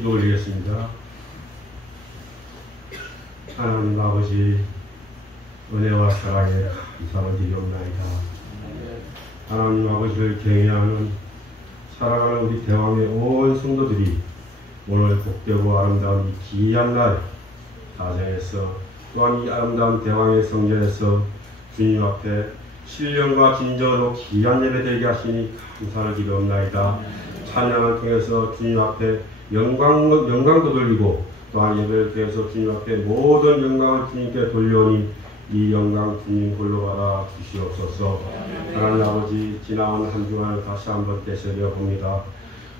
기도 올리겠습니다. 하나님 아버지, 은혜와 사랑에 감사를 드리옵나이다. 하나님 아버지를 경외하는 사랑하는 우리 대왕의 온 성도들이 오늘 복되고 아름다운 이 귀한 날 가정에서 또한 이 아름다운 대왕의 성전에서 주님 앞에 신령과 진정으로 귀한 예배 드리게 하시니 감사를 드리옵나이다. 찬양을 통해서 주님 앞에 영광도 돌리고 또한 예배를 통해서 주님 앞에 모든 영광을 주님께 돌려오니 이 영광 주님 홀로 받아 주시옵소서. 하나님 아버지, 지나온 한 주간을 다시 한번 되새겨 봅니다.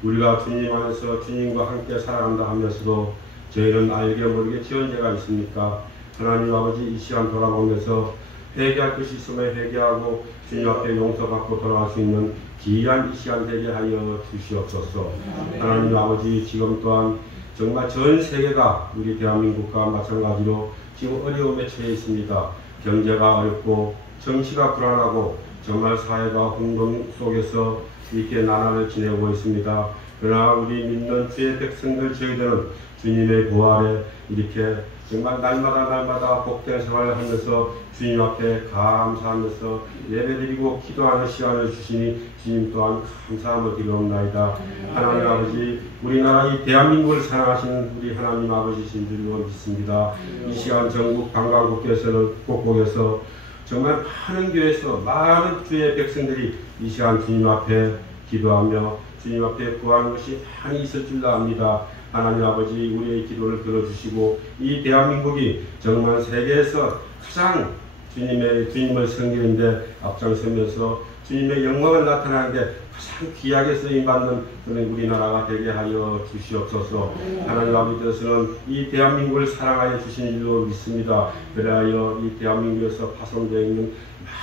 우리가 주님 안에서 주님과 함께 살아간다 하면서도 저희는 알게 모르게 지은 죄가 있습니까? 하나님 아버지, 이 시간 돌아보면서 회개할 것이 있으면 회개하고 주님 앞에 용서받고 돌아갈 수 있는 귀한 이 시간 되게 하여 주시옵소서. 하나님 아버지, 지금 또한 정말 전 세계가 우리 대한민국과 마찬가지로 지금 어려움에 처해 있습니다. 경제가 어렵고 정치가 불안하고 정말 사회가 혼돈 속에서 이렇게 나날을 지내고 있습니다. 그러나 우리 믿는 주의 백성들 저희들은 주님의 부활에 이렇게 정말 날마다 복된 생활을 하면서 주님 앞에 감사하면서 예배드리고 기도하는 시간을 주시니 주님 또한 감사함을 드리옵나이다. 하나님 아버지, 우리나라 이 대한민국을 사랑하시는 우리 하나님 아버지신 줄로 믿습니다. 이 시간 전국 방방곡곡에서 정말 많은 교회에서 많은 주의 백성들이 이 시간 주님 앞에 기도하며 주님 앞에 구하는 것이 많이 있을 줄로 압니다. 하나님 아버지, 우리의 기도를 들어주시고 이 대한민국이 정말 세계에서 가장 주님을 섬기는데 앞장서면서 주님의 영광을 나타나는 게 가장 귀하게 쓰임받는 그런 우리나라가 되게 하여 주시옵소서. 하나님 아버지께서는 이 대한민국을 사랑하여 주신 줄로 믿습니다. 그래야 이 대한민국에서 파송되어 있는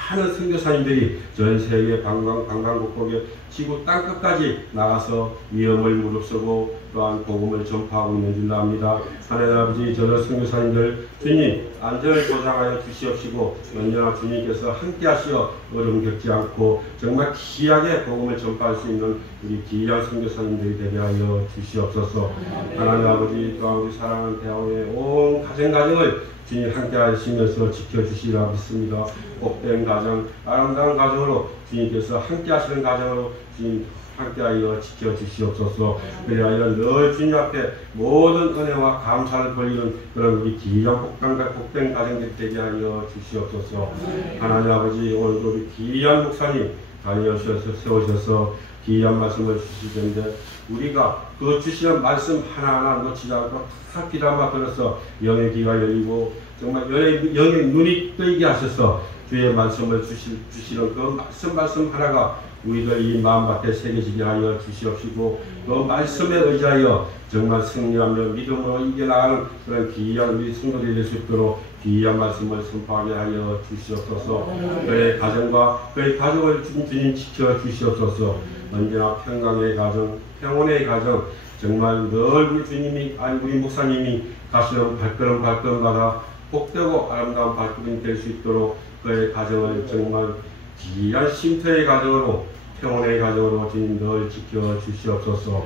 많은 선교사님들이 전 세계 방방곡곡에 지구 땅끝까지 나가서 위험을 무릅쓰고 또한 복음을 전파하고 있는 줄로 압니다. 하나님 아버지, 저런 선교사님들 주님 안전을 보장하여 주시옵시고 언제나 주님께서 함께 하시어 어려움 겪지 않고 정말 귀하게 복음을 전파할 수 있는 우리 귀한 선교사님들이 되게 하여 주시옵소서. 하나님 아버지, 또한 우리 사랑하는 대왕의 온 가정을 주님 함께 하시면서 지켜주시리라 믿습니다. 복된 가정, 아름다운 가정으로 주님께서 함께 하시는 가정으로 주님 함께하여 지켜주시옵소서. 그리하여 늘 주님 앞에 모든 은혜와 감사를 돌리는 그런 우리 귀한 복된 가정들 되게 하여 주시옵소서. 하나님 아버지, 오늘도 우리 귀한 목사님 다니셔서 세우셔서 귀한 말씀을 주실 텐데 우리가 그 주시는 말씀 하나하나 놓치지 않고 다 귀담아 들어서 영의 귀가 열리고 정말 영의 눈이 뜨이게 하셔서 주의 말씀을 주시는 그 말씀 하나가 우리들 이 마음밭에 새겨지게 하여 주시옵시고 그 말씀에 의지하여 정말 승리하며 믿음으로 이겨나가는 그런 귀한 우리 성도들이 될 수 있도록 귀한 말씀을 선포하게 하여 주시옵소서. 그의 가정과 그의 가족을 주님 지켜 주시옵소서. 언제나 평강의 가정, 평온의 가정, 정말 늘 우리 주님이 우리 목사님이 가시는 발걸음마다 복되고 아름다운 발걸음이 될 수 있도록 그의 가정을 정말 귀한 쉼터의 가정으로 평온의 가정으로 주님 늘 지켜 주시옵소서.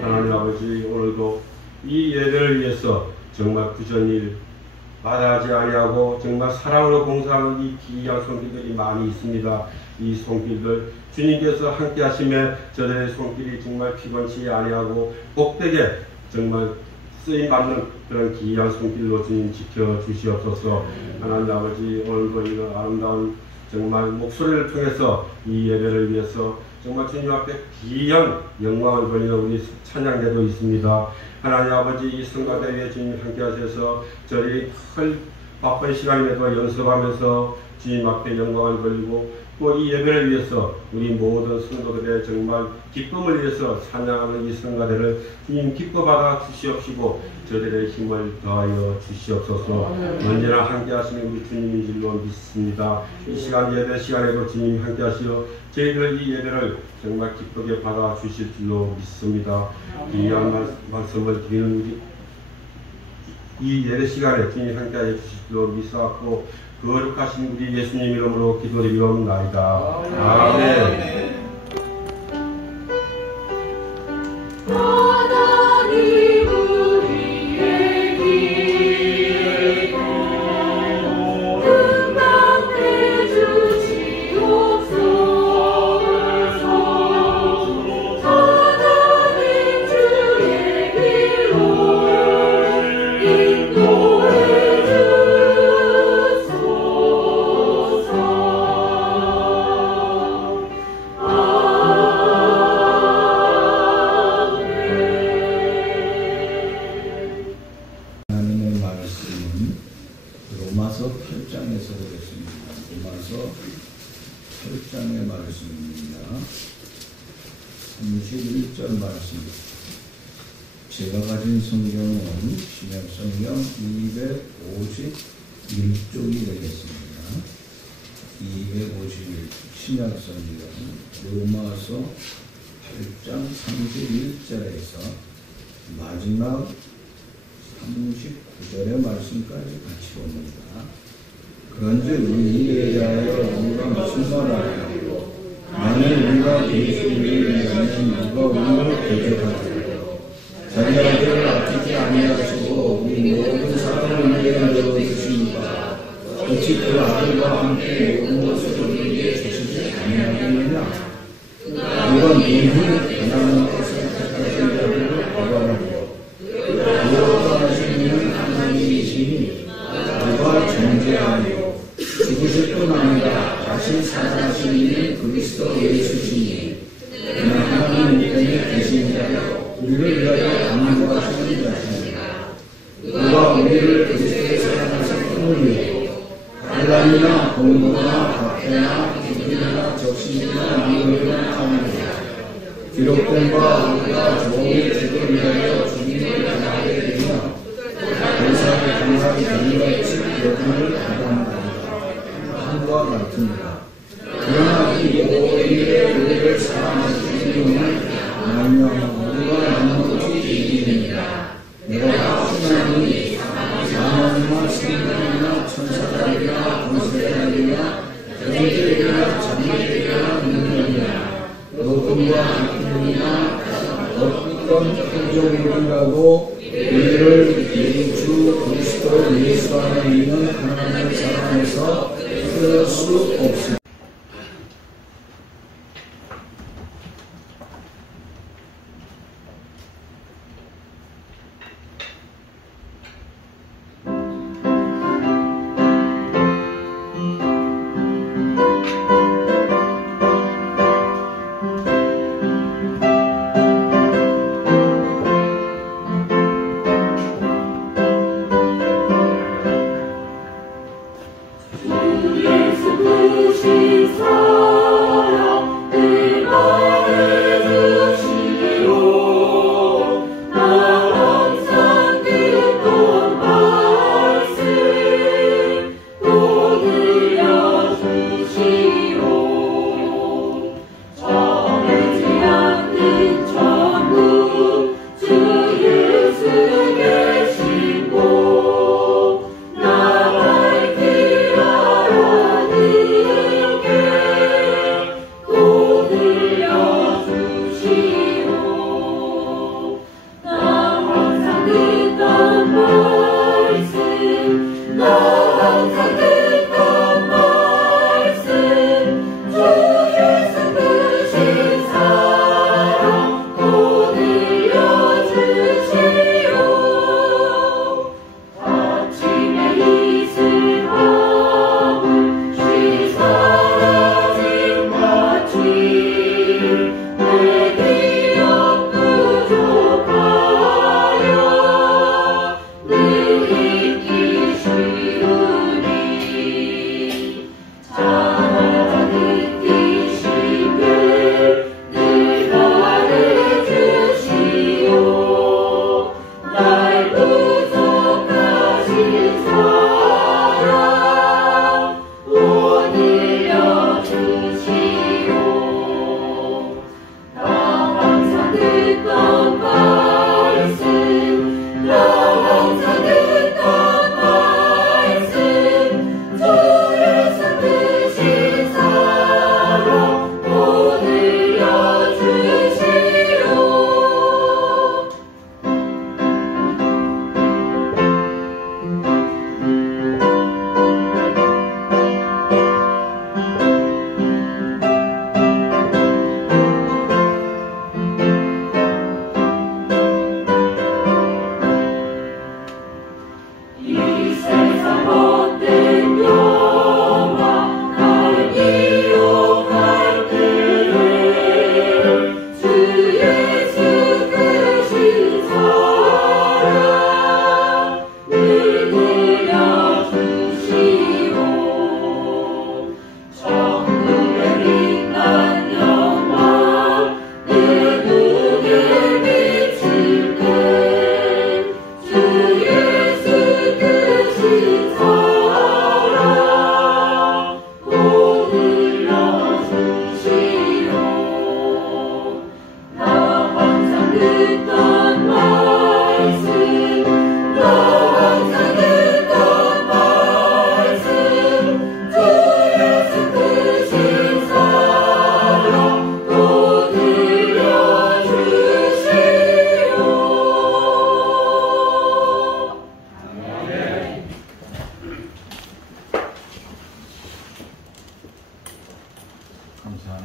하나님 아버지, 오늘도 이 예배를 위해서 정말 부전일 마다하지 아니하고 정말 사랑으로 봉사하는 이 귀한 손길들이 많이 있습니다. 이 손길들 주님께서 함께 하심에 저들의 손길이 정말 피곤치 아니하고 복되게 정말 쓰임받는 그런 귀한 손길로 주님 지켜 주시옵소서. 하나님 아버지, 오늘도 이런 아름다운 정말 목소리를 통해서 이 예배를 위해서 정말 주님 앞에 귀한 영광을 돌리는 우리 찬양대도 있습니다. 하나님 아버지, 이 성가대회에 주님 함께 하셔서 저희 바쁜 시간에도 연습하면서 주님 앞에 영광을 돌리고 또 이 예배를 위해서 우리 모든 성도들의 정말 기쁨을 위해서 찬양하는 이 성가대를 주님 기뻐 받아 주시옵시고 저들의 힘을 더하여 주시옵소서. 언제나 함께 하시는 우리 주님인 줄로 믿습니다. 이 시간 예배 시간에도 주님 함께 하시어 저희들 이 예배를 정말 기쁘게 받아 주실 줄로 믿습니다. 귀한 말씀을 드리는 이 예배 시간에 주님 함께 하여 주실 줄로 믿사옵고 거룩하신 우리 예수님 이름으로 기도드리옵나이다. 아멘. 하나님 말씀입니다. 31절 말씀. 제가 가진 성경은 신약성경 251쪽이 되겠습니다. 251 신약성경 로마서 8장 31절에서 마지막 39절의 말씀까지 같이 봅니다. 그런즉 우리에 대하여 우리가 무슨 말하리요? 만일 우리가 예수를 위하면 누가 우리를 대적하리요? 자기 아들을 아끼지 아니하시고 우리 모든 사람을 위해 내어주시니까 어찌 그 아들과 함께 모든 것을 우리에게 주시지 아니하겠느냐? 누가 너희 가난한 것을 택하신 자들을 거부하리요? 그렇다 하시는 하나님이시니 누가 정죄하리요? 죽으실 뿐 아니라 다시 살아나신 이는 그리스도 예수시니 그냥 하나님 우편에 계신 자여 우리를 위하여 강구하시는 자시니라. 누가 우리를 그리스도에 살아나신 뿐을 위하여 환난이나 공고나 박해나 기근이나 적신이나 미움이나 함이라. 기록된 바 우리가 종이 죽을 위하여 주님을 당하게 되며 의사를 당하게 되는같이 여분을 받아나리라. 함과 같으니라. 그러나 이 모든 일에 우리를 사랑하시는 말미암아 우리가 넉넉히 이기느니라. 내가 하나님이 사망이나 생명이나 천사들이나 권세들이나 영들이나 장애들이나 능력이나 높음과 깊음이나 어떤 행정이라고 우리를 예수 그리스도 예수 안에 있는 하나님의 사랑에서 끊을 수 없습니다.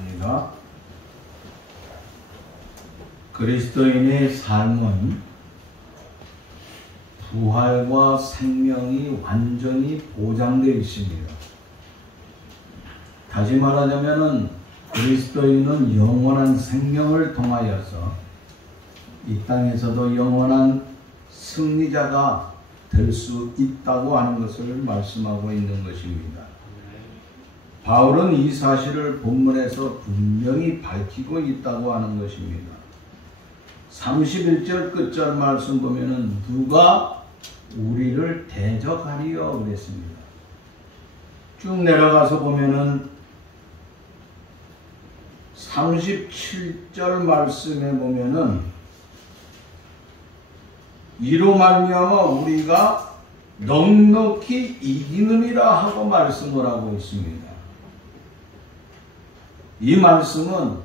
하겠습니다. 그리스도인의 삶은 부활과 생명이 완전히 보장되어 있습니다. 다시 말하자면 그리스도인은 영원한 생명을 통하여서 이 땅에서도 영원한 승리자가 될 수 있다고 하는 것을 말씀하고 있는 것입니다. 바울은 이 사실을 본문에서 분명히 밝히고 있다고 하는 것입니다. 31절 끝절 말씀 보면은 누가 우리를 대적하리요 그랬습니다. 쭉 내려가서 보면은 37절 말씀에 보면은 이로 말미암아 우리가 넉넉히 이기느니라 하고 말씀을 하고 있습니다. 이 말씀은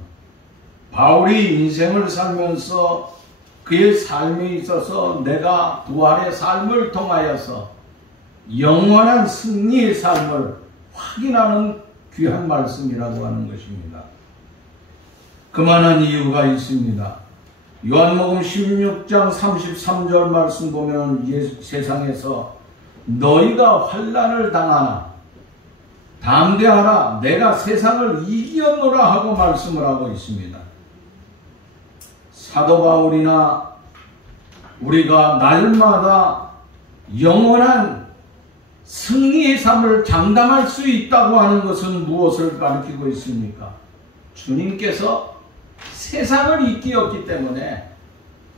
바울이 인생을 살면서 그의 삶에 있어서 내가 부활의 삶을 통하여서 영원한 승리의 삶을 확인하는 귀한 말씀이라고 하는 것입니다. 그만한 이유가 있습니다. 요한복음 16장 33절 말씀 보면 세상에서 너희가 환난을 당하나 담대하라 내가 세상을 이기었노라 하고 말씀을 하고 있습니다. 사도 바울이나 우리가 날마다 영원한 승리의 삶을 장담할 수 있다고 하는 것은 무엇을 가리키고 있습니까? 주님께서 세상을 이기었기 때문에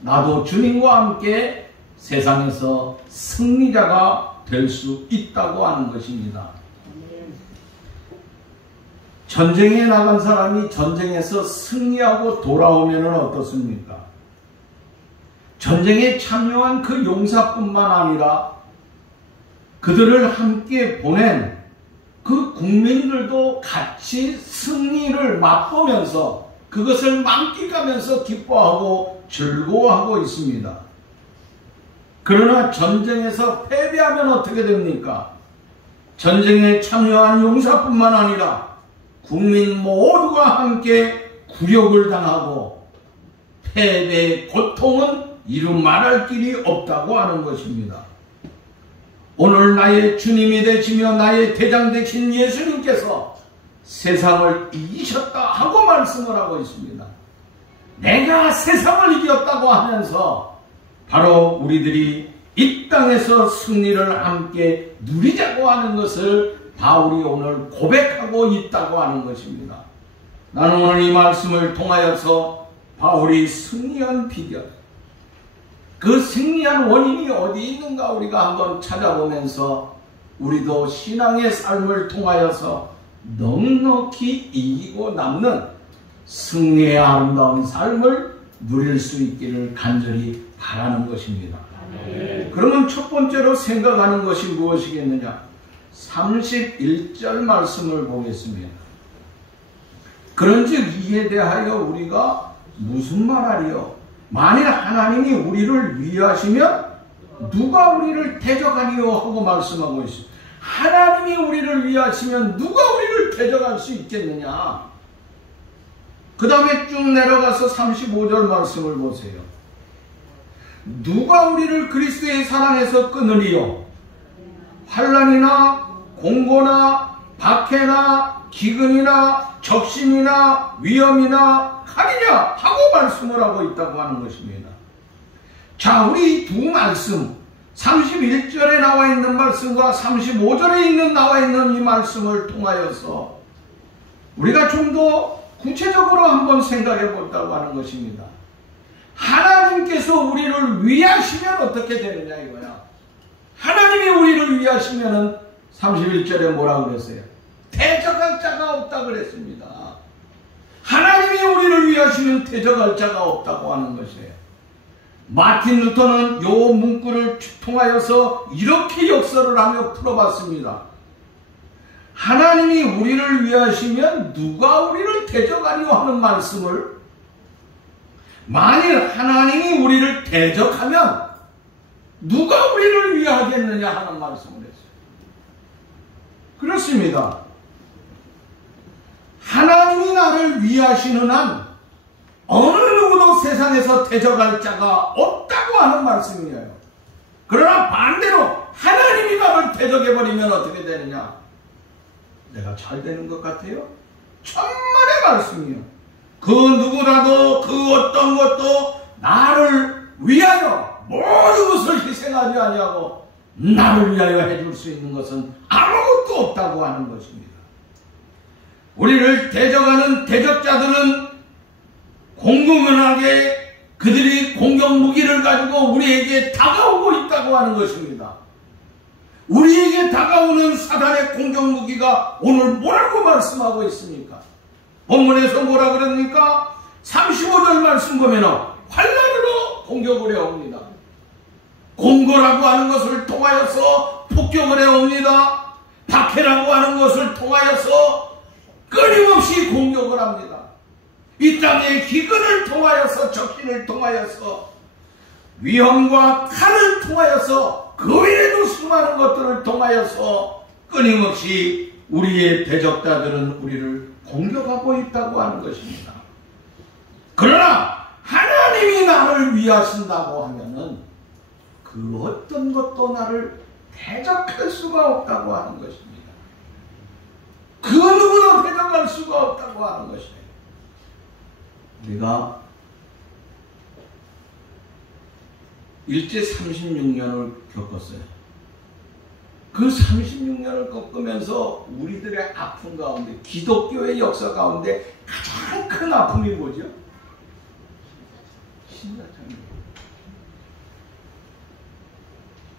나도 주님과 함께 세상에서 승리자가 될 수 있다고 하는 것입니다. 전쟁에 나간 사람이 전쟁에서 승리하고 돌아오면 어떻습니까? 전쟁에 참여한 그 용사뿐만 아니라 그들을 함께 보낸 그 국민들도 같이 승리를 맛보면서 그것을 만끽하면서 기뻐하고 즐거워하고 있습니다. 그러나 전쟁에서 패배하면 어떻게 됩니까? 전쟁에 참여한 용사뿐만 아니라 국민 모두가 함께 굴욕을 당하고 패배의 고통은 이루 말할 길이 없다고 하는 것입니다. 오늘 나의 주님이 되시며 나의 대장 되신 예수님께서 세상을 이기셨다 하고 말씀을 하고 있습니다. 내가 세상을 이겼다고 하면서 바로 우리들이 이 땅에서 승리를 함께 누리자고 하는 것을 바울이 오늘 고백하고 있다고 하는 것입니다. 나는 오늘 이 말씀을 통하여서 바울이 승리한 비결, 그 승리한 원인이 어디 있는가 우리가 한번 찾아보면서 우리도 신앙의 삶을 통하여서 넉넉히 이기고 남는 승리의 아름다운 삶을 누릴 수 있기를 간절히 바라는 것입니다. 그러면 첫 번째로 생각하는 것이 무엇이겠느냐? 31절 말씀을 보겠습니다. 그런즉 이에 대하여 우리가 무슨 말하리요? 만일 하나님이 우리를 위하시면 누가 우리를 대적하리요? 하고 말씀하고 있습니다. 하나님이 우리를 위하시면 누가 우리를 대적할 수 있겠느냐? 그 다음에 쭉 내려가서 35절 말씀을 보세요. 누가 우리를 그리스도의 사랑에서 끊으리요? 환난이나 공고나 박해나 기근이나 적신이나 위험이나 칼이냐? 하고 말씀을 하고 있다고 하는 것입니다. 자, 우리 두 말씀 31절에 나와 있는 말씀과 35절에 나와 있는 이 말씀을 통하여서 우리가 좀 더 구체적으로 한번 생각해 본다고 하는 것입니다. 하나님께서 우리를 위하시면 어떻게 되느냐 이거야. 하나님이 우리를 위하시면은 31절에 뭐라고 그랬어요? 대적할 자가 없다 그랬습니다. 하나님이 우리를 위하시면 대적할 자가 없다고 하는 것이에요. 마틴 루터는 요 문구를 통하여서 이렇게 역설을 하며 풀어봤습니다. 하나님이 우리를 위하시면 누가 우리를 대적하리요 하는 말씀을 만일 하나님이 우리를 대적하면 누가 우리를 위하겠느냐 하는 말씀을 했어요. 그렇습니다. 하나님이 나를 위하시는 한 어느 누구도 세상에서 대적할 자가 없다고 하는 말씀이에요. 그러나 반대로 하나님이 나를 대적해버리면 어떻게 되느냐? 내가 잘 되는 것 같아요? 천만의 말씀이요. 그 누구라도 그 어떤 것도 나를 위하여 모든 것을 희생하지 아니하고 나를 위하여 해줄 수 있는 것은 아무것도 없다고 하는 것입니다. 우리를 대적하는 대적자들은 공공연하게 그들이 공격 무기를 가지고 우리에게 다가오고 있다고 하는 것입니다. 우리에게 다가오는 사단의 공격 무기가 오늘 뭐라고 말씀하고 있습니까? 본문에서 뭐라 그럽니까? 35절 말씀 보면 환난으로 공격을 해옵니다. 공고라고 하는 것을 통하여서 폭격을 해옵니다. 박해라고 하는 것을 통하여서 끊임없이 공격을 합니다. 이 땅의 기근을 통하여서 적신을 통하여서 위험과 칼을 통하여서 그 외에도 수많은 것들을 통하여서 끊임없이 우리의 대적자들은 우리를 공격하고 있다고 하는 것입니다. 그러나 하나님이 나를 위하신다고 하면은 그 어떤 것도 나를 대적할 수가 없다고 하는 것입니다. 그 누구도 대적할 수가 없다고 하는 것이에요. 우리가 일제 36년을 겪었어요. 그 36년을 겪으면서 우리들의 아픔 가운데, 기독교의 역사 가운데 가장 큰 아픔이 뭐죠? 신사참이에요.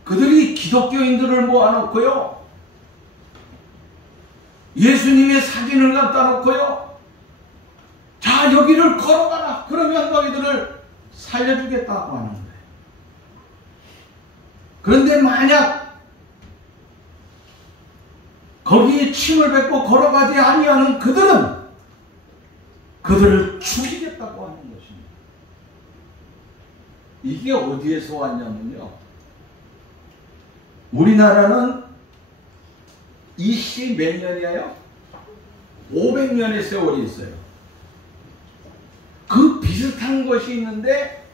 그들이 기독교인들을 모아놓고요, 예수님의 사진을 갖다 놓고요, 자 여기를 걸어가라, 그러면 너희들을 살려주겠다고 하는 거예요. 그런데 만약 거기에 침을 뱉고 걸어가지 아니하는 그들을 죽이겠다고 하는 것입니다. 이게 어디에서 왔냐면요, 우리나라는 이시 몇 년이에요? 500년의 세월이 있어요. 그 비슷한 것이 있는데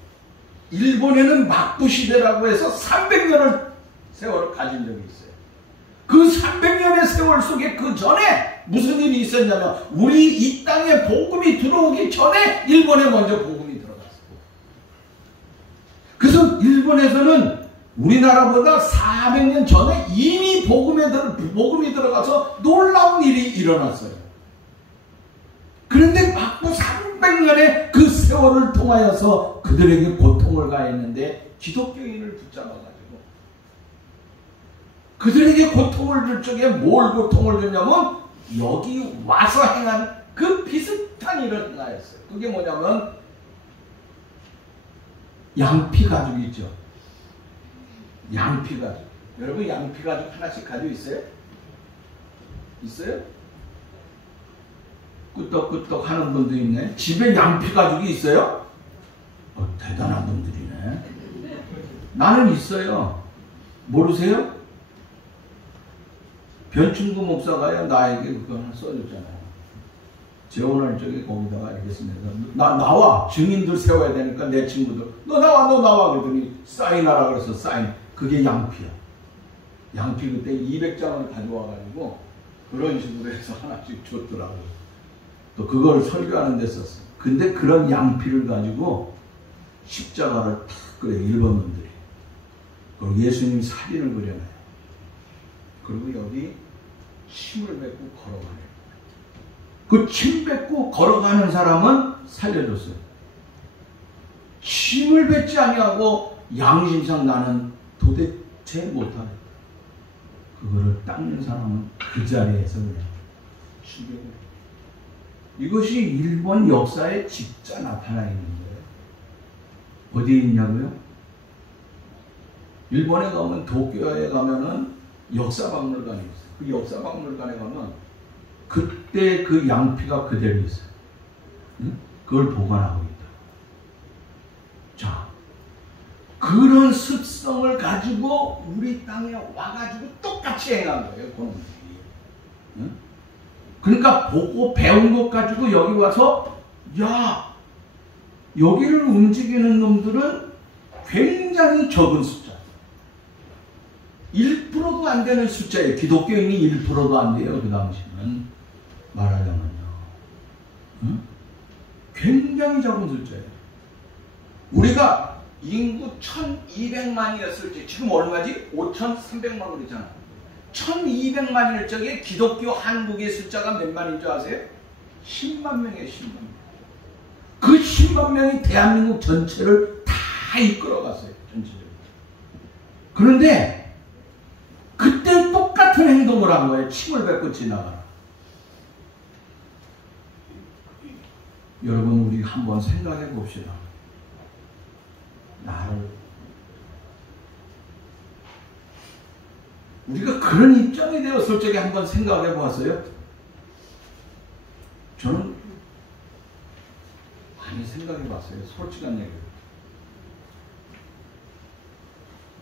일본에는 막부 시대라고 해서 300년을 세월을 가진 적이 있어요. 그 300년의 세월 속에 그 전에 무슨 일이 있었냐면, 우리 이 땅에 복음이 들어오기 전에 일본에 먼저 복음이 들어갔어요. 그래서 일본에서는 우리나라보다 400년 전에 이미 복음이 들어가서 놀라운 일이 일어났어요. 그런데 막부 300년의 그 세월을 통하여서 그들에게 고통을 가했는데, 기독교인을 붙잡아가지고 그들에게 고통을 줄 적에 뭘 고통을 줬냐면, 여기 와서 행한 그 비슷한 일을 행하였어요. 그게 뭐냐면 양피 가죽 있죠. 양피 가죽. 여러분 양피 가죽 하나씩 가지고 있어요? 있어요? 끄떡끄떡 하는 분도 있네. 집에 양피 가죽이 있어요? 대단한 분들이네. 나는 있어요. 모르세요? 변충구 목사가요, 나에게 그거 하나 써줬잖아요. 재혼할 적에 거기다가 이렇게 씁니다. 나와! 증인들 세워야 되니까 내 친구들, 너 나와! 그러더니 사인하라 그래서 사인. 그게 양피야. 양피 그때 200장을 가져와가지고 그런 식으로 해서 하나씩 줬더라고요. 또 그걸 설교하는 데 썼어요. 근데 그런 양피를 가지고 십자가를 탁 그래, 일본분들이. 그리고 예수님 사진을 그려놔요. 그리고 여기 침을 뱉고 걸어가네요. 그 침 뱉고 걸어가는 사람은 살려줬어요. 침을 뱉지 아니하고 양심상 나는 도대체 못하겠다. 그거를 닦는 사람은 그 자리에서 그냥 죽여버려요. 이것이 일본 역사에 진짜 나타나 있는 거예요. 어디에 있냐고요? 일본에 가면, 도쿄에 가면은 역사박물관이 있어요. 그 역사박물관에 가면 그때 그 양피가 그대로 있어요. 응? 그걸 보관하고 있다. 자, 그런 습성을 가지고 우리 땅에 와가지고 똑같이 행한 거예요, 그놈들이. 응? 그러니까 보고 배운 것 가지고 여기 와서 야, 여기를 움직이는 놈들은 굉장히 적은 숫자. 1%도 안 되는 숫자예요. 기독교인이 1%도 안 돼요. 그 당시는 말하자면요. 응? 굉장히 적은 숫자예요. 우리가 인구 1200만이었을 때 지금 얼마지? 5300만 그러잖아. 1200만일 적에 기독교 한국의 숫자가 몇 만인 줄 아세요? 10만 명이에요. 10만 명. 그 10만 명이 대한민국 전체를 다 이끌어갔어요. 전체적으로. 그런데 그때 똑같은 행동을 한 거예요. 침을 뱉고 지나가라. 여러분, 우리 한번 생각해 봅시다. 우리가 그런 입장이 되었을 적에 한번 생각해 보았어요? 저는 많이 생각해 봤어요. 솔직한 얘기를.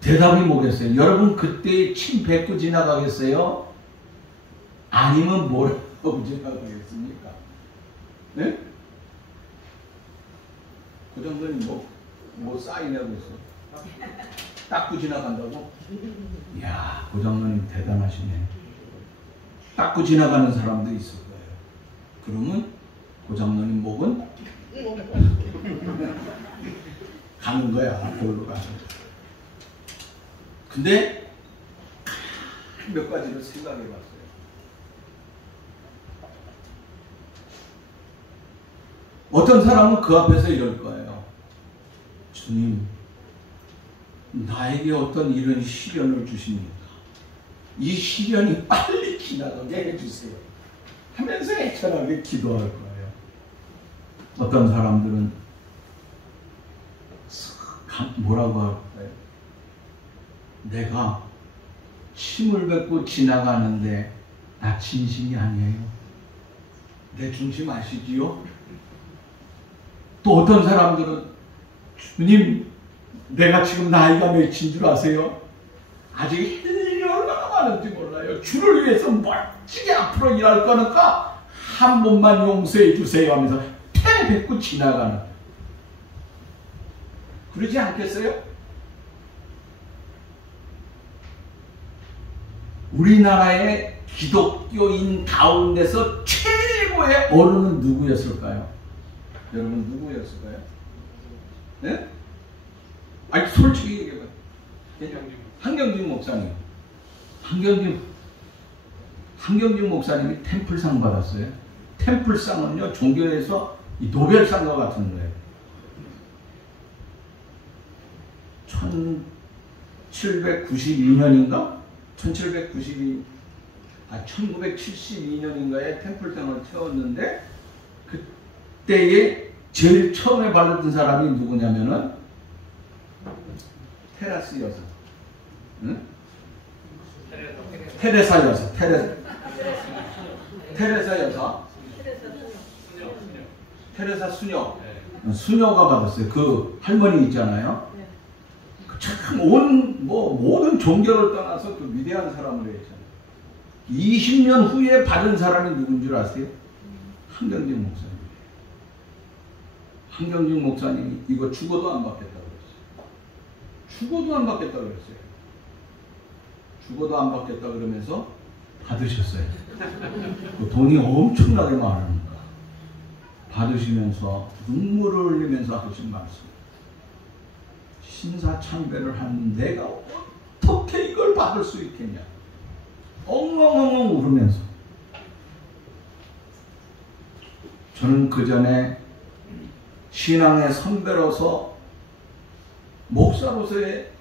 대답이 뭐겠어요? 여러분 그때 침 뱉고 지나가겠어요? 아니면 뭐라고 지나가겠습니까? 네? 그 정도는 뭐 사인하고 있어. 닦고 지나간다고? 이야, 그 장로님 대단하시네. 닦고 지나가는 사람도 있을 거예요. 그러면 그 장로님 목은 가는 거야. 그걸로 가는 거야. 근데 몇 가지를 생각해 봤어요. 어떤 사람은 그 앞에서 이럴 거예요. 주님, 나에게 어떤 이런 시련을 주십니까? 이 시련이 빨리 지나가게 해주세요. 하면서 애처하게 기도할 거예요. 어떤 사람들은 뭐라고 할까요? 내가 침을 뱉고 지나가는데 나 진심이 아니에요. 내 중심 아시지요? 또 어떤 사람들은 주님, 내가 지금 나이가 몇인 줄 아세요? 아직 할 일이 얼마나 많은지 몰라요. 주를 위해서 멋지게 앞으로 일할 거니까 한 번만 용서해 주세요 하면서 패뱉고 지나가는. 그러지 않겠어요? 우리나라의 기독교인 가운데서 최고의 어른은 누구였을까요? 여러분 누구였을까요? 네? 아니 솔직히 얘기해봐요. 한경진 목사님. 한경진 목사님이 템플상 받았어요. 템플상은요, 종교에서 이 노벨상과 같은 거예요. 1792년인가? 1972년인가에 템플상을 태웠는데, 그때에 제일 처음에 받았던 사람이 누구냐면은 테라스 여사. 응? 테레사 여사. 테레사 여사. 테레사 수녀. 수녀가 받았어요. 그 할머니 있잖아요. 참 모든 종교를 떠나서 그 위대한 사람을 했잖아요. 20년 후에 받은 사람이 누군 줄 아세요? 한경진 목사님. 한경진 목사님이 이거 죽어도 안 받겠다고 그랬어요. 죽어도 안 받겠다고 그랬어요. 죽어도 안 받겠다 그러면서 받으셨어요. 그 돈이 엄청나게 많으니까. 받으시면서 눈물을 흘리면서 하신 말씀. 신사참배를 하는 내가 어떻게 이걸 받을 수 있겠냐. 엉엉엉엉 울으면서. 저는 그 전에 신앙의 선배로서 목사로서의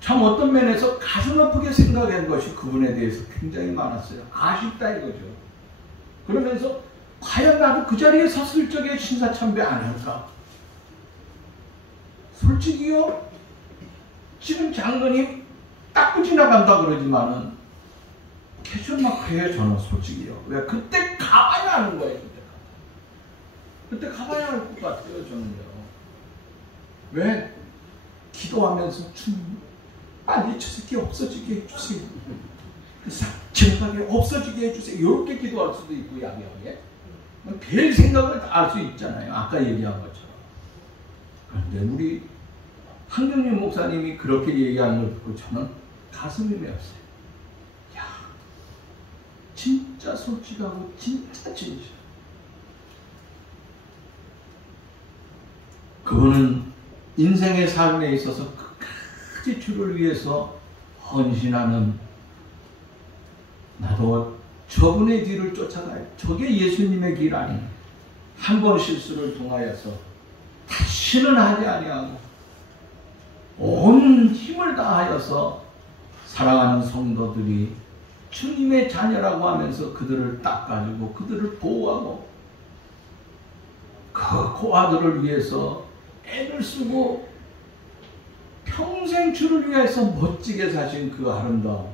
참 어떤 면에서 가슴 아프게 생각한 것이 그분에 대해서 굉장히 많았어요. 아쉽다 이거죠. 그러면서 과연 나도 그 자리에 섰을 적에 신사참배 안 할까? 솔직히요, 지금 장로님 닦고 지나간다 그러지만은 캐션마크예요. 저는 솔직히요. 왜? 그때 가봐야 하는 거예요. 그때 가봐야 할 것 같아요. 저는요. 왜? 기도하면서 주님 빨리 저 새끼 없어지게 해주세요. 진하게 없어지게 해주세요. 이렇게 기도할 수도 있고 야기하게 별 생각을 다 할 수 있잖아요. 아까 얘기한 것처럼. 그런데 우리 황경림 목사님이 그렇게 얘기하는 걸 듣고 저는 가슴이 메었어요. 야, 진짜 솔직하고 진짜 진실. 그분은 인생의 삶에 있어서 끝까지 주를 위해서 헌신하는, 나도 저분의 뒤를 쫓아가요. 저게 예수님의 길 아니에요. 한 번 실수를 통하여서 다시는 하지 아니하고 온 힘을 다하여서 사랑하는 성도들이 주님의 자녀라고 하면서 그들을 닦아주고 그들을 보호하고 그 고아들을 위해서 애를 쓰고 평생 주를 위해서 멋지게 사신 그 아름다움,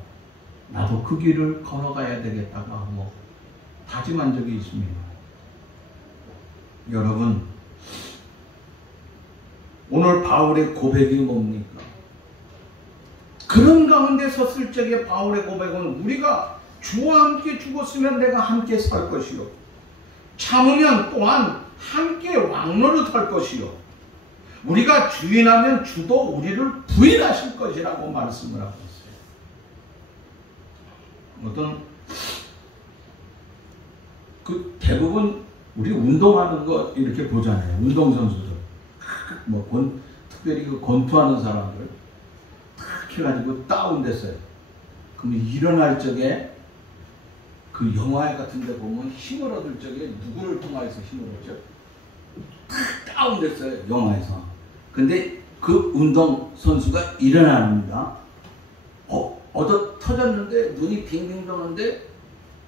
나도 그 길을 걸어가야 되겠다고 하고 다짐한 적이 있습니다. 여러분, 오늘 바울의 고백이 뭡니까? 그런 가운데 섰을 적에 바울의 고백은 우리가 주와 함께 죽었으면 내가 함께 살 것이요, 참으면 또한 함께 왕노릇할 것이요, 우리가 주인하면 주도 우리를 부인하실 것이라고 말씀을 하고 있어요. 어떤 그 대부분 우리 운동하는 거 이렇게 보잖아요. 운동선수들 특별히 그 권투하는 사람들 탁 해가지고 다운됐어요. 그러면 일어날 적에 그 영화 같은 데 보면 힘을 얻을 적에 누구를 통해서 힘을 얻죠? 탁 다운됐어요, 영화에서. 근데 그 운동선수가 일어납니다. 얻어 터졌는데 눈이 빙빙 도는데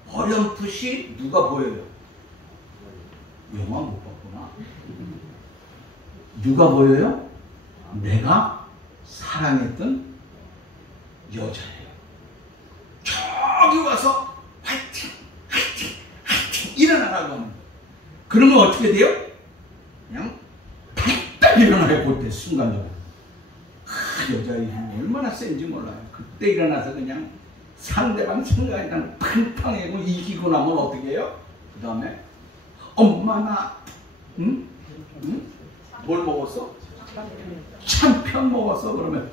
어렴풋이 누가 보여요? 영화 못 봤구나. 누가 보여요? 내가 사랑했던 여자예요. 저기 와서 화이팅! 화이팅! 화이팅! 일어나라고 하는 거예요. 그러면 어떻게 돼요? 그냥 딱 일어나요. 그때 순간적으로. 여자의 힘이 얼마나 센지 몰라요. 그때 일어나서 그냥 상대방 생각이 그냥 팡팡하고 이기고 나면 어떻게 해요? 그 다음에 엄마 나 뭘 먹었어? 참편 먹었어. 그러면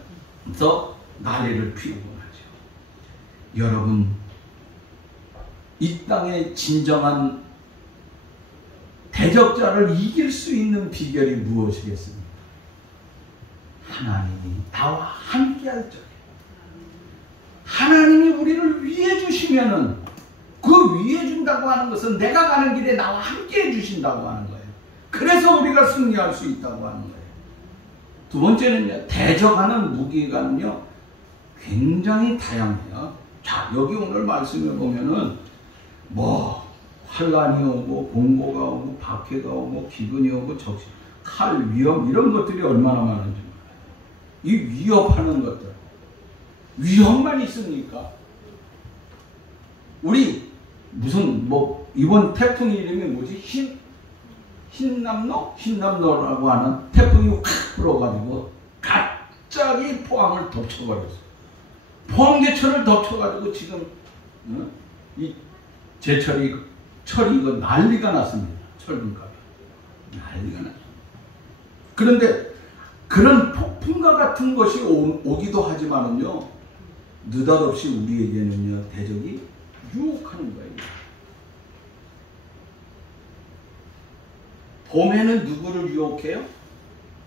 더 난리를 피우고 나죠. 여러분, 이 땅의 진정한 대적자를 이길 수 있는 비결이 무엇이겠습니까? 하나님이 나와 함께 할 적에, 하나님이 우리를 위해 주시면은, 그 위해 준다고 하는 것은 내가 가는 길에 나와 함께 해 주신다고 하는 거예요. 그래서 우리가 승리할 수 있다고 하는 거예요. 두 번째는요, 대적하는 무기가는요 굉장히 다양해요. 자, 여기 오늘 말씀을 보면은 환란이 오고 공고가 오고 박해가 오고 기근이 오고 적신, 칼, 위험, 이런 것들이 얼마나 많은지 몰라요. 이 위협하는 것들, 위험만 있습니까? 우리 무슨 이번 태풍 이름이 뭐지? 흰남노라고 하는 태풍이 확 불어가지고 갑자기 포항을 덮쳐버렸어요. 포항제철을 덮쳐가지고 지금 이 제철이 철이 이거 난리가 났습니다. 철분값이 난리가 났어요. 그런데 그런 폭풍과 같은 것이 오기도 하지만은요, 느닷없이 우리에게는요 대적이 유혹하는 거예요. 봄에는 누구를 유혹해요?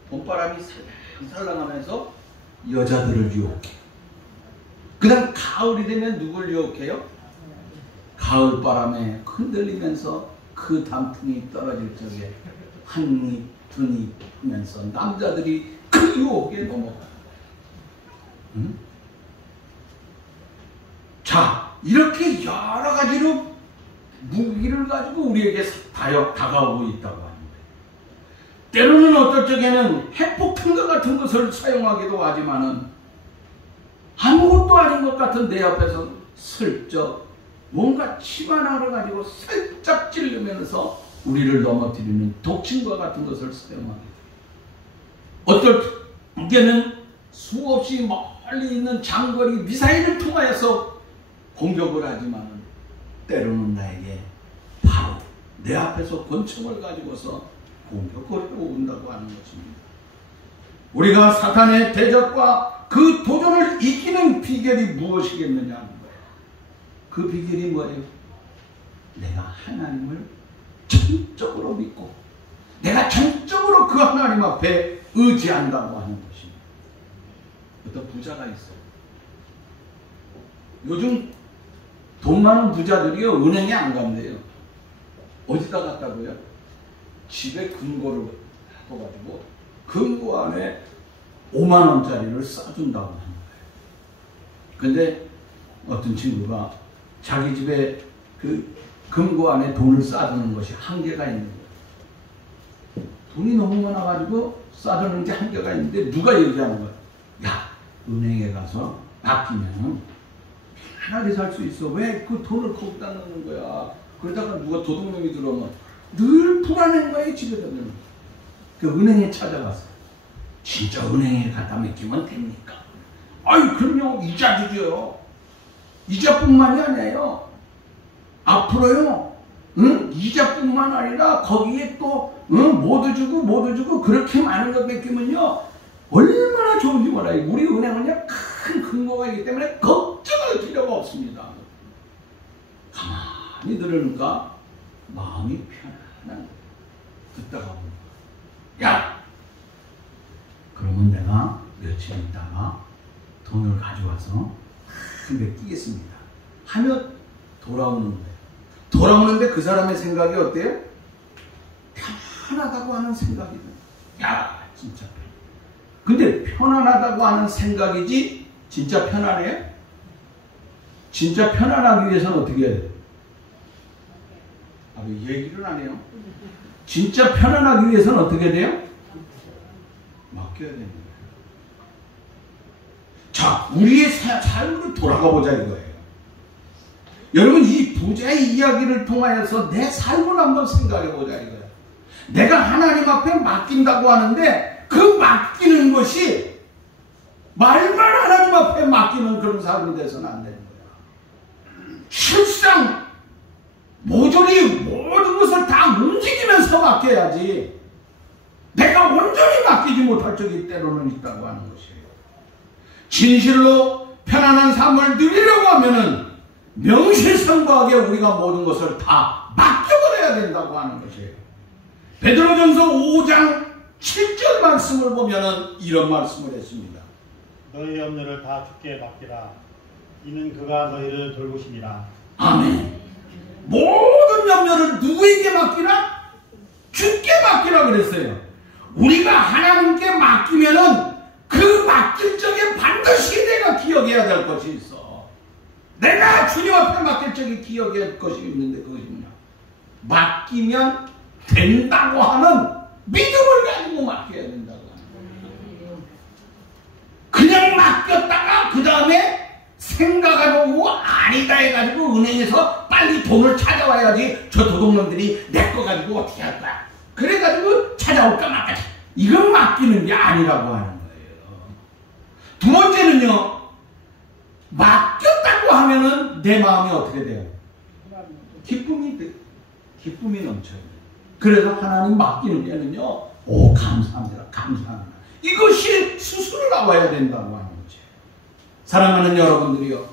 봄바람이 살랑살랑하면서 여자들을 유혹해요. 그 다음 가을이 되면 누구를 유혹해요? 가을바람에 흔들리면서 그 단풍이 떨어질 적에 한 입, 두 입 하면서 남자들이 그 유혹에 넘어가요. 응? 자, 이렇게 여러 가지로 무기를 가지고 우리에게 다가오고 있다고 합니다. 때로는 어떨 적에는 핵폭탄과 같은 것을 사용하기도 하지만은 아무것도 아닌 것 같은 내 앞에서 슬쩍 뭔가 침 하나를 가지고 살짝 찌르면서 우리를 넘어뜨리는 독침과 같은 것을 사용하게 돼요. 어떨 때는 수없이 멀리 있는 장거리 미사일을 통하여서 공격을 하지만 때로는 나에게 바로 내 앞에서 권총을 가지고서 공격을 해온다고 하는 것입니다. 우리가 사탄의 대적과 그 도전을 이기는 비결이 무엇이겠느냐 하는 거예요. 그 비결이 뭐예요? 내가 하나님을 전적으로 믿고 내가 전적으로 그 하나님 앞에 의지한다고 하는 것입니다. 어떤 부자가 있어요. 요즘 돈 많은 부자들이요, 은행에 안 간대요. 어디다 갔다고요? 집에 금고를 해가지고 금고 안에 5만 원짜리를 싸준다고 하는 거예요. 근데 어떤 친구가 자기 집에 그 금고 안에 돈을 싸두는 것이 한계가 있는 거예요. 돈이 너무 많아가지고 싸두는 게 한계가 있는데 누가 얘기하는 거야? 야, 은행에 가서 아끼면 편하게 살 수 있어. 왜 그 돈을 거기다 넣는 거야? 그러다가 누가 도둑놈이 들어오면 늘 불안한 거예요, 집에다 넣는. 그 은행에 찾아갔어요. 진짜 은행에 갖다 맡기면 됩니까? 아이, 그럼요. 이자 주죠. 이자뿐만이 아니에요. 앞으로요, 이자뿐만 아니라 거기에 또 모두 주고 그렇게 많은 거 맡기면요 얼마나 좋은지 몰라요. 우리 은행은요 큰 근거가 있기 때문에 걱정할 필요가 없습니다. 가만히 들으니까 마음이 편안한. 듣다가 보니까 야, 그러면 내가 며칠 있다가 돈을 가져와서 근데 끼겠습니다 하면 돌아오는 거예요. 돌아오는데 그 사람의 생각이 어때요? 편안하다고 하는 생각이다. 야, 진짜. 근데 편안하다고 하는 생각이지 진짜 편안해요? 진짜 편안하기 위해서는 어떻게 해야 돼요? 아, 왜 얘기를 안 해요? 진짜 편안하기 위해서는 어떻게 돼요? 맡겨야 되는 거예요. 자, 우리의 삶으로 돌아가 보자 이거예요. 여러분, 이 부자의 이야기를 통하여서 내 삶을 한번 생각해 보자 이거예요. 내가 하나님 앞에 맡긴다고 하는데 그 맡기는 것이 말만 하나님 앞에 맡기는 그런 삶이 돼서는 안 되는 거야. 실상 모조리 모든 것을 다 움직이면서 맡겨야지. 내가 온전히 맡기지 못할 적이 때로는 있다고 하는 것이에요. 진실로 편안한 삶을 누리려고 하면은 명실상부하게 우리가 모든 것을 다 맡겨버려야 된다고 하는 것이에요. 베드로전서 5장 7절 말씀을 보면은 이런 말씀을 했습니다. 너희 염려를 다 주께 맡기라. 이는 그가 너희를 돌보시니라. 아멘. 모든 염려를 누구에게 맡기라? 주께 맡기라 그랬어요. 우리가 하나님께 맡기면은 그 맡길 적에 반드시 내가 기억해야 될 것이 있어. 내가 주님 앞에 맡길 적에 기억해야 할 것이 있는데 그것이 뭐냐? 맡기면 된다고 하는 믿음을 가지고 맡겨야 된다고 하는 거예요. 그냥 맡겼다가 그 다음에 생각하고 오고 아니다 해가지고 은행에서 빨리 돈을 찾아와야지 저 도둑놈들이 내 거 가지고 어떻게 할 거야. 그래가지고 찾아올까 말까. 이건 맡기는 게 아니라고 하는 거예요. 두 번째는요, 맡겼다고 하면은 내 마음이 어떻게 돼요? 기쁨이 넘쳐요. 그래서 하나님 맡기는 데는요, 오, 감사합니다. 감사합니다. 이것이 스스로 나와야 된다고 하는 거죠. 사랑하는 여러분들이요,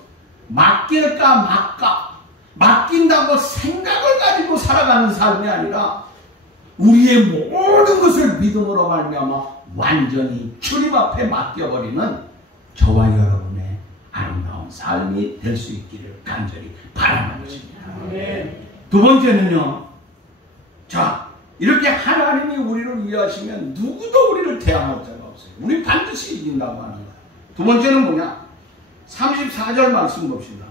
맡길까 말까, 맡긴다고 생각을 가지고 살아가는 삶이 아니라 우리의 모든 것을 믿음으로 말미암아 완전히 주님 앞에 맡겨버리는 저와 여러분의 아름다운 삶이 될 수 있기를 간절히 바라는 것입니다. 두 번째는요, 자, 이렇게 하나님이 우리를 위하시면 누구도 우리를 대항할 자가 없어요. 우리 반드시 이긴다고 하는 거예요. 두 번째는 뭐냐? 34절 말씀 봅시다.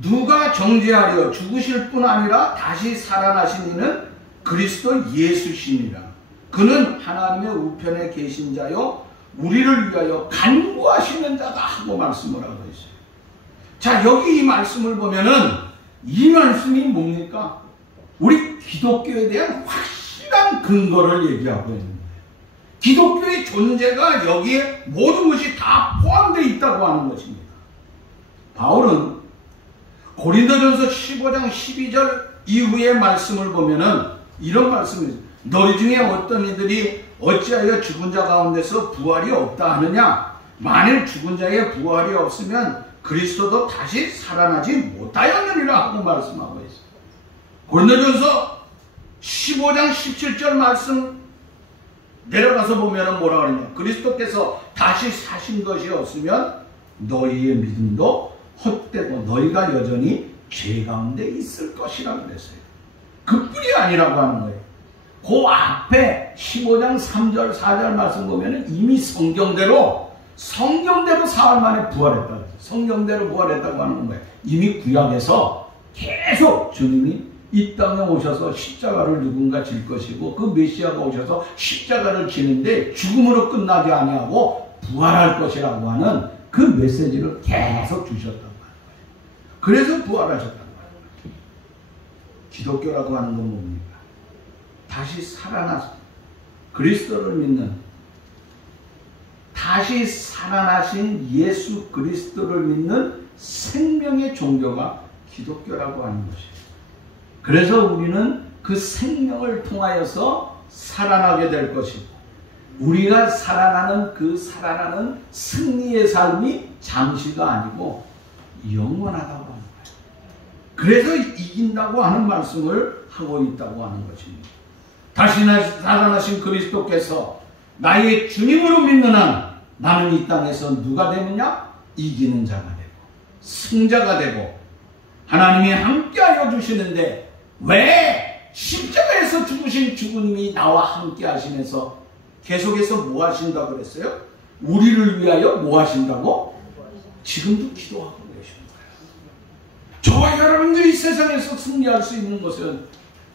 누가 정죄하려 죽으실 뿐 아니라 다시 살아나신 이는 그리스도 예수시니라. 그는 하나님의 우편에 계신 자요 우리를 위하여 간구하시는 자다 하고 말씀을 하고 있어요. 자, 여기 이 말씀을 보면은 이 말씀이 뭡니까? 우리 기독교에 대한 확실한 근거를 얘기하고 있는 거예요. 기독교의 존재가 여기에 모든 것이 다 포함되어 있다고 하는 것입니다. 바울은 고린도전서 15장 12절 이후의 말씀을 보면은 이런 말씀이 있어요. 너희 중에 어떤 이들이 어찌하여 죽은 자 가운데서 부활이 없다 하느냐? 만일 죽은 자의 부활이 없으면 그리스도도 다시 살아나지 못하였느니라 하고 말씀하고 있어요. 고린도전서 15장 17절 말씀 내려가서 보면 뭐라 그러냐? 그리스도께서 다시 사신 것이 없으면 너희의 믿음도 헛되고 너희가 여전히 죄 가운데 있을 것이라고 그랬어요. 그뿐이 아니라고 하는 거예요. 그 앞에 15장 3절 4절 말씀 보면 이미 성경대로 사흘 만에 부활했다. 성경대로 부활했다고 하는 거예요. 이미 구약에서 계속 주님이 이 땅에 오셔서 십자가를 누군가 질 것이고 그 메시아가 오셔서 십자가를 지는데 죽음으로 끝나지 아니하고 부활할 것이라고 하는 그 메시지를 계속 주셨단 말이에요. 그래서 부활하셨단 말이에요. 기독교라고 하는 건 뭡니까? 다시 살아나서 그리스도를 믿는 다시 살아나신 예수 그리스도를 믿는 생명의 종교가 기독교라고 하는 것이에요. 그래서 우리는 그 생명을 통하여서 살아나게 될 것이고 우리가 살아나는 그 살아나는 승리의 삶이 잠시가 아니고 영원하다고 하는 거예요. 그래서 이긴다고 하는 말씀을 하고 있다고 하는 것입니다. 다시 살아나신 그리스도께서 나의 주님으로 믿는 한 나는 이 땅에서 누가 되느냐? 이기는 자가 되고 승자가 되고 하나님이 함께하여 주시는데 왜 십자가에서 죽으신 주님이 나와 함께 하시면서 계속해서 뭐 하신다고 그랬어요? 우리를 위하여 뭐 하신다고? 지금도 기도하고 계십니다. 저와 여러분들이 세상에서 승리할 수 있는 것은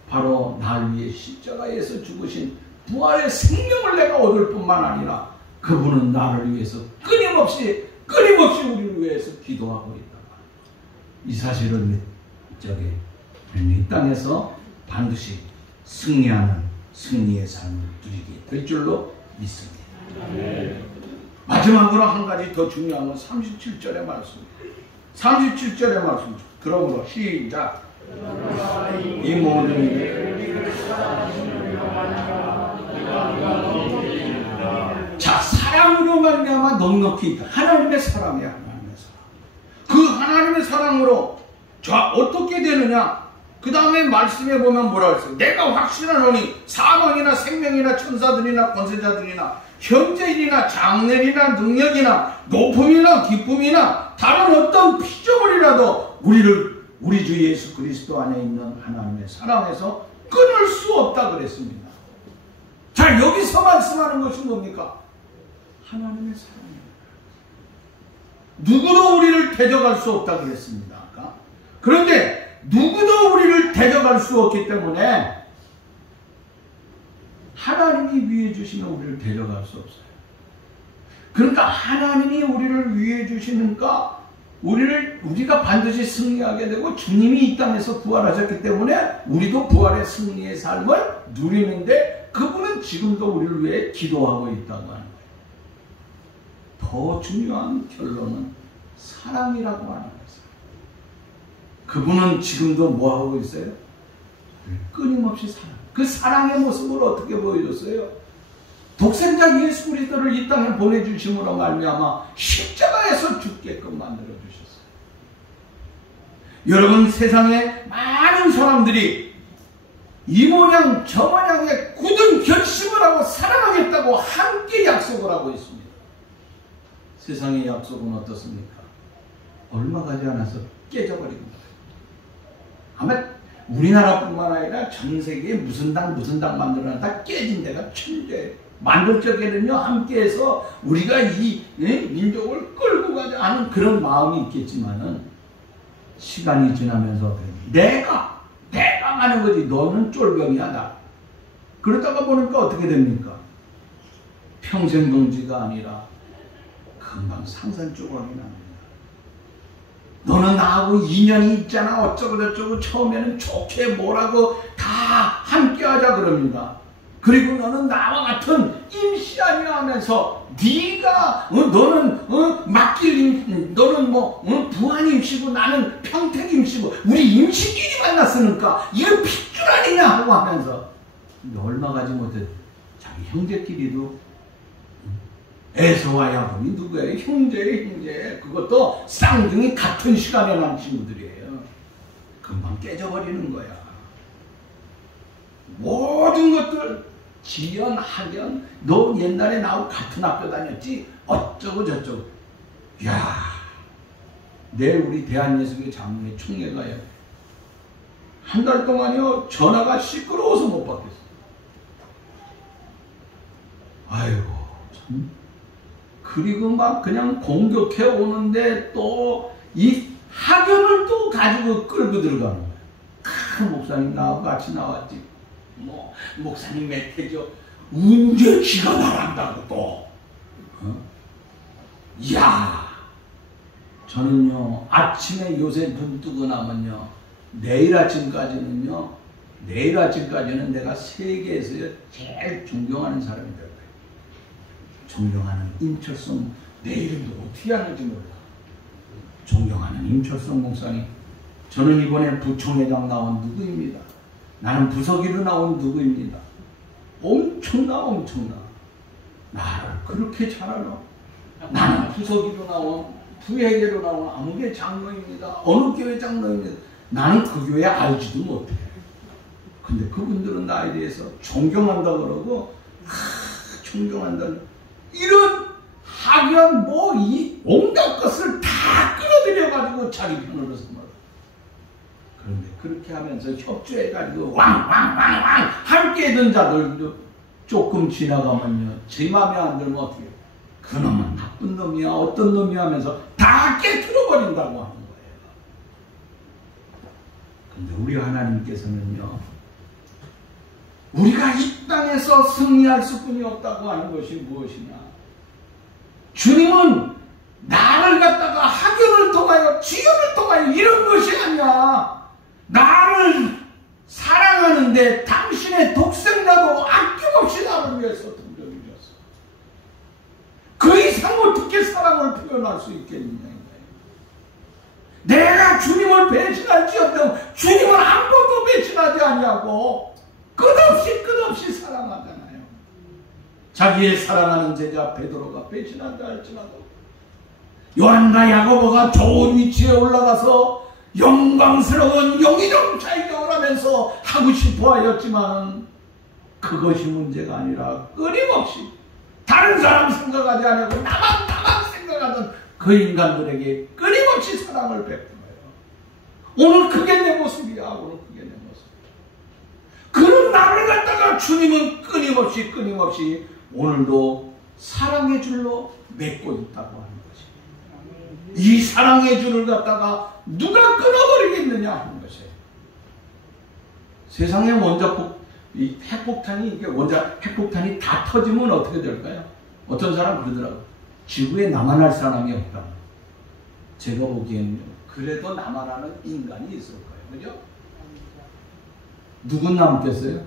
바로 날 위해 십자가에서 죽으신 부활의 생명을 내가 얻을 뿐만 아니라 그분은 나를 위해서 끊임없이 우리를 위해서 기도하고 있다. 이 사실은 이 땅에서 반드시 승리하는 승리의 삶을 누리게 될 줄로 믿습니다. 마지막으로 한 가지 더 중요한 건 37절의 말씀입니다. 37절의 말씀 그러므로 시작. 이 모든 일을 자 사랑으로 말미암아 넉넉히 있다. 하나님의 사랑이야. 하나님의 사랑. 그 하나님의 사랑으로 자 어떻게 되느냐? 그 다음에 말씀에 보면 뭐라 했어요? 내가 확신하노니 사망이나 생명이나 천사들이나 권세자들이나 현재일이나 장래일이나 능력이나 높음이나 기쁨이나 다른 어떤 피조물이라도 우리 주 예수 그리스도 안에 있는 하나님의 사랑에서 끊을 수 없다 그랬습니다. 자 여기서 말씀하는 것이 뭡니까? 하나님의 사랑입니다. 누구도 우리를 대적할 수 없다 그랬습니다. 아까. 그런데 누구도 우리를 대적할 수 없기 때문에 하나님이 위해 주시면 우리를 대적할 수 없어요. 그러니까 하나님이 우리를 위해 주시니까 우리가 반드시 승리하게 되고 주님이 이 땅에서 부활하셨기 때문에 우리도 부활의 승리의 삶을 누리는데 그분은 지금도 우리를 위해 기도하고 있다고 하는 거예요. 더 중요한 결론은 사랑이라고 하는 거예요. 그분은 지금도 뭐하고 있어요? 끊임없이 사랑. 그 사랑의 모습을 어떻게 보여줬어요? 독생자 예수 그리스도를 이 땅에 보내주심으로 말미암아 십자가에서 죽게끔 만들어주셨어요. 여러분 세상에 많은 사람들이 이 모양 저 모양의 굳은 결심을 하고 사랑하겠다고 함께 약속을 하고 있습니다. 세상의 약속은 어떻습니까? 얼마 가지 않아서 깨져버립니다. 아마 우리나라뿐만 아니라 전 세계에 무슨 당 만들어놔 다 깨진 데가 천재예요. 만들 적에는요 함께해서 우리가 이 민족을 끌고 가자 하는 그런 마음이 있겠지만은 시간이 지나면서 내가 하는 거지 너는 쫄병이야 나. 그러다가 보니까 어떻게 됩니까? 평생 동지가 아니라 금방 산산조각이 납니다. 너는 나하고 인연이 있잖아 어쩌고 저쩌고 처음에는 좋게 뭐라고 다 함께 하자 그럽니다. 그리고 너는 나와 같은 임시 아니야 하면서 네가 너는 맡길 너는 부한 임시고 나는 평택 임시고 우리 임시끼리 만났으니까 이거 핏줄 아니냐 하고 하면서 얼마 가지 못해 자기 형제끼리도 에서와 야곱이 누구예요? 형제. 그것도 쌍둥이 같은 시간에 난 친구들이에요. 금방 깨져버리는 거야. 모든 것들 지연, 학연, 너 옛날에 나하고 같은 학교 다녔지? 어쩌고 저쩌고. 야, 내일 우리 대한예수교 장로회 총회가요. 한 달 동안요 전화가 시끄러워서 못 받겠어. 아이고 참. 그리고 막 그냥 공격해 오는데 또 이 학연을 또 가지고 끌고 들어가는 거야. 목사님 나하고 같이 나왔지. 목사님 맺태죠. 언제 지가 나란다고 또. 이야. 저는요 아침에 요새 눈 뜨고 나면요 내일 아침까지는 내가 세계에서 제일 존경하는 사람이 될 거예요. 존경하는 임철성, 내 이름도 어떻게 하는지 몰라. 존경하는 임철성 목사님, 저는 이번에 부총회장 나온 누구입니다. 나는 부서기로 나온 누구입니다. 엄청나. 나를 그렇게 잘 알아. 나는 부서기로 나온, 부회계로 나온 아무개 장로입니다. 어느 교회 장로입니다. 나는 그 교회 알지도 못해. 근데 그분들은 나에 대해서 존경한다 그러고, 존경한다는 이런 학연 이 온갖 것을 다 끌어들여가지고 자기 편으로 삼아. 그런데 그렇게 하면서 협조해가지고 왕 함께했던 자들도 조금 지나가면요 제 맘에 안 들면 어떻게 해요? 그놈은 나쁜 놈이야 어떤 놈이야 하면서 다 깨트려버린다고 하는 거예요. 근데 우리 하나님께서는요 우리가 이 땅에서 승리할 수뿐이 없다고 하는 것이 무엇이냐? 주님은 나를 갖다가 학연을 통하여 지연을 통하여 이런 것이 아니야. 나를 사랑하는데 당신의 독생자도 아낌없이 나를 위해서 던져주셨어. 그 이상 어떻게 사랑을 표현할 수 있겠느냐. 내가 주님을 배신할지언정 주님은 한 번도 배신하지 아니하고 끝없이 사랑하잖아요. 자기의 사랑하는 제자 베드로가 배신한다 할지라도 요한과 야고보가 좋은 위치에 올라가서 영광스러운 영의정 자격을 하면서 하고 싶어 하였지만 그것이 문제가 아니라 끊임없이 다른 사람 생각하지 않고 나만 생각하던 그 인간들에게 끊임없이 사랑을 베풀어요. 오늘 그게 내 모습이야. 오늘 그게 내 모습. 그런 나를 갖다가 주님은 끊임없이 오늘도 사랑의 줄로 맺고 있다고 하는 것입니다. 이 사랑의 줄을 갖다가 누가 끊어버리겠느냐 하는 것이에요. 세상에 핵폭탄이 다 터지면 어떻게 될까요? 어떤 사람 그러더라고요. 지구에 나만 할 사람이 없다. 제가 보기에는 그래도 나만 하는 인간이 있을 거예요. 그죠? 누군 남겠어요?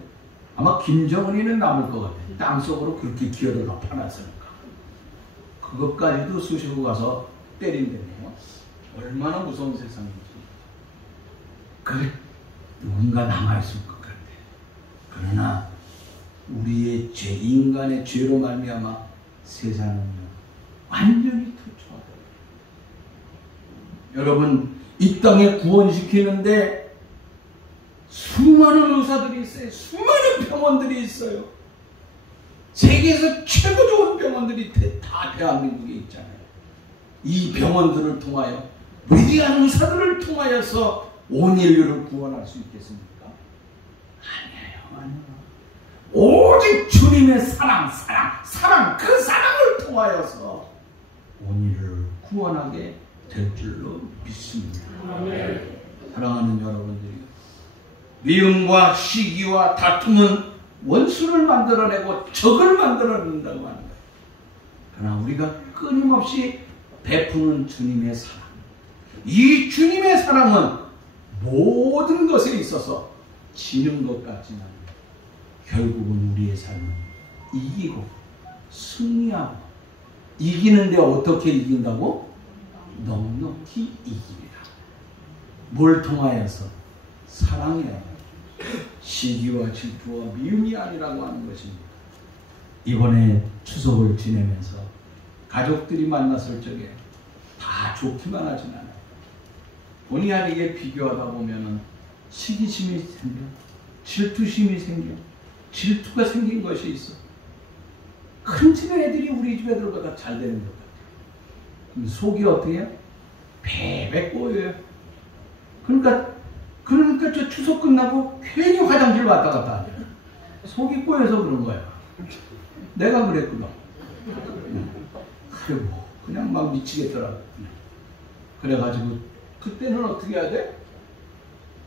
아마 김정은이는 남을 것 같아요. 땅속으로 그렇게 기어를 엎어놨으니까. 그것까지도 쑤시고 가서 때린다네요. 얼마나 무서운 세상인지. 그래, 누군가 남아있을 것 같아. 그러나 우리의 죄, 인간의 죄로 말미암아 세상은 완전히 투철하다. 여러분, 이 땅에 구원시키는데 수많은 의사들이 있어요. 수많은 병원들이 있어요. 세계에서 최고 좋은 병원들이 다 대한민국에 있잖아요. 이 병원들을 통하여 위대한 의사들을 통하여서 온 인류를 구원할 수 있겠습니까? 아니에요. 오직 주님의 사랑 그 사랑을 통하여서 온 인류를 구원하게 될 줄로 믿습니다. 사랑하는 여러분들이 미움과 시기와 다툼은 원수를 만들어내고 적을 만들어낸다고 하는 거예요. 그러나 우리가 끊임없이 베푸는 주님의 사랑, 이 주님의 사랑은 모든 것에 있어서 지는 것 같지는 않아요. 결국은 우리의 삶은 이기고 승리하고, 이기는데 어떻게 이긴다고? 넉넉히 이깁니다. 뭘 통하여서? 사랑이라고. 시기와 질투와 미움이 아니라고 하는 것입니다. 이번에 추석을 지내면서 가족들이 만났을 적에 다 좋기만 하진 않아요. 본의 아니게 비교하다 보면은 시기심이 생겨, 질투심이 생겨, 질투가 생긴 것이 있어. 큰 집의 애들이 우리 집 애들보다 잘 되는 것 같아요. 근데 속이 어떻게 해요? 베베 꼬여요. 그러니까 저 추석 끝나고 괜히 화장실 왔다 갔다 하죠. 속이 꼬여서 그런 거야. 내가 그랬구나. 아이고, 그냥 막 미치겠더라고. 그래가지고 그때는 어떻게 해야 돼?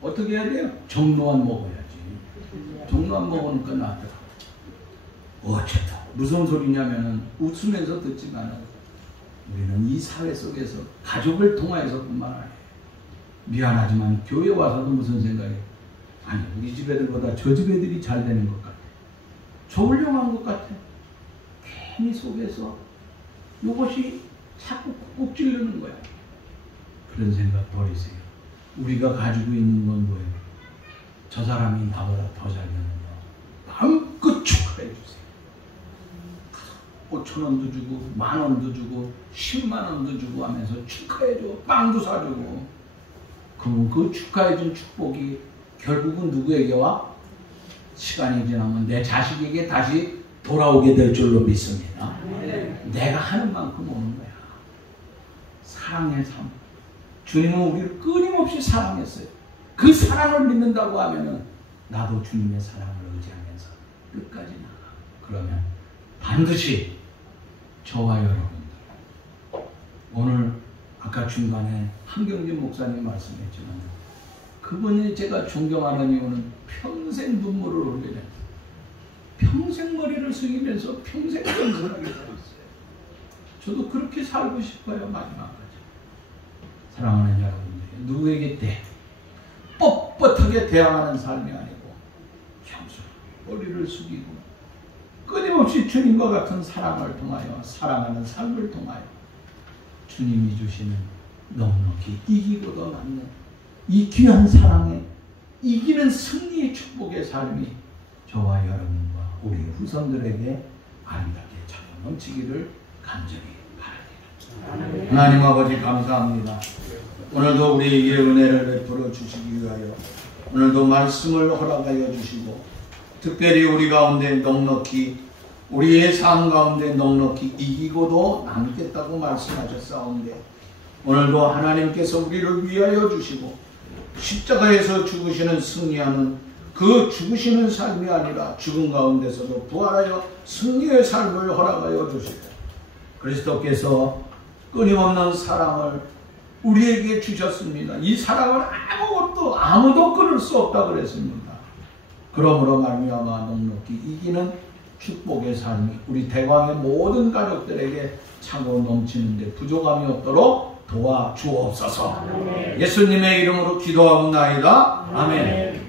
어떻게 해야 돼요? 정로안 먹어야지. 정로안 먹으니까 낫더라고. 어쨌든 무슨 소리냐면은 웃으면서 듣지만 우리는 이 사회 속에서 가족을 통하여서뿐만 아니라, 미안하지만 교회 와서도 무슨 생각이에요? 아니, 우리 집 애들보다 저 집 애들이 잘 되는 것 같아. 저 훌륭한 것 같아. 괜히 속에서 이것이 자꾸 꾹꾹 찌르는 거야. 그런 생각 버리세요. 우리가 가지고 있는 건 뭐예요? 저 사람이 나보다 더 잘 되는 거 마음껏 축하해 주세요. 5,000원도 주고 10,000원도 주고 100,000원도 주고 하면서 축하해줘. 빵도 사주고. 그러면 그 축하해준 축복이 결국은 누구에게 와? 시간이 지나면 내 자식에게 다시 돌아오게 될 줄로 믿습니다. 내가 하는 만큼 오는 거야. 사랑의 삶. 주님은 우리를 끊임없이 사랑했어요. 그 사랑을 믿는다고 하면은 나도 주님의 사랑을 의지하면서 끝까지 나가. 그러면 반드시 저와 여러분들, 오늘 아까 중간에 한경진 목사님 말씀했지만 그분이 제가 존경하는 이유는 평생 눈물을 흘리면서 평생 머리를 숙이면서 평생 겸손하게 살았어요. 저도 그렇게 살고 싶어요. 마지막까지. 사랑하는 여러분들, 누구에게 뻣뻣하게 대항하는 삶이 아니고 겸손 머리를 숙이고 끊임없이 주님과 같은 사랑을 통하여, 사랑하는 삶을 통하여 주님이 주시는 넉넉히 이기고도 남는 이 귀한 사랑에 이기는 승리의 축복의 삶이 저와 여러분과 우리 후손들에게 아름답게 차고 넘치기를 간절히 바랍니다. 하나님 아버지 감사합니다. 오늘도 우리에게 은혜를 베풀어 주시기 위하여 오늘도 말씀을 허락하여 주시고, 특별히 우리 가운데 넉넉히, 우리의 삶 가운데 넉넉히 이기고도 남겠다고 말씀하셨사온데, 오늘도 하나님께서 우리를 위하여 주시고 십자가에서 죽으시는 승리하는 그 죽으시는 삶이 아니라 죽은 가운데서도 부활하여 승리의 삶을 허락하여 주시고, 그리스도께서 끊임없는 사랑을 우리에게 주셨습니다. 이 사랑을 아무도 끊을 수 없다 그랬습니다. 그러므로 말미암아 넉넉히 이기는 축복의 삶이 우리 대광의 모든 가족들에게 차고 넘치는데 부족함이 없도록 도와주옵소서. 예수님의 이름으로 기도하옵나이다. 아멘.